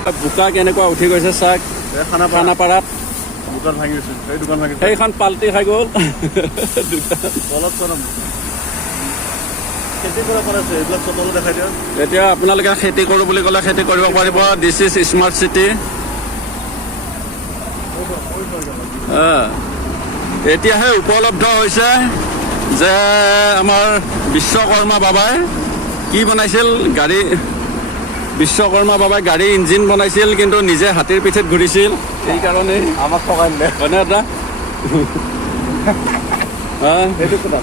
বোকা কেনেকুৱা উঠি গৈছে চাওক খানাপাৰাত দোকান ভাঙিছে এই দোকান ভাঙিছে সেইখন পাল্টি খাই গ'ল তলত খেতি কৰা আছে এইবিলাক চতল দেখাই দিয়া এতিয়া আপোনালোকে খেতি কৰোঁ বুলি ক'লে খেতি কৰিব পাৰিব দিছ ইজ স্মাৰ্ট চিটি এতিয়াহে উপলব্ধ হৈছে যে আমাৰ বিশ্বকৰ্মা বাবাই কি বনাইছিল গাড়ী বিশ্বকৰ্মা বাবাই গাড়ী ইঞ্জিন বনাইছিল কিন্তু নিজে হাতীৰ পিঠিত ঘূৰিছিল সেইকাৰণে আমাক ঠগাই দিলে হয়নে এটা সেইটো কথা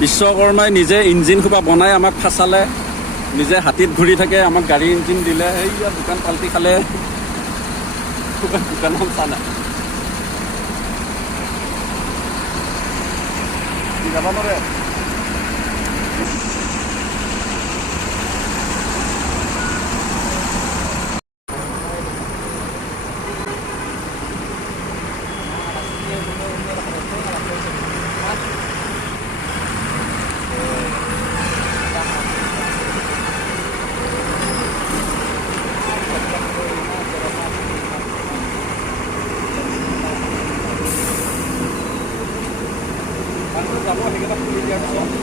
বিশ্বকৰ্মাই নিজে ইঞ্জিন সোপা বনাই আমাক ফাচালে নিজে হাতীত ঘূৰি থাকে আমাক গাড়ী ইঞ্জিন দিলে সেইয়া দোকান পাল্টি খালে দোকানখন চানা যাবা নোৱাৰে যাব সেইকেইটা খুলি দিয়াৰ পিছত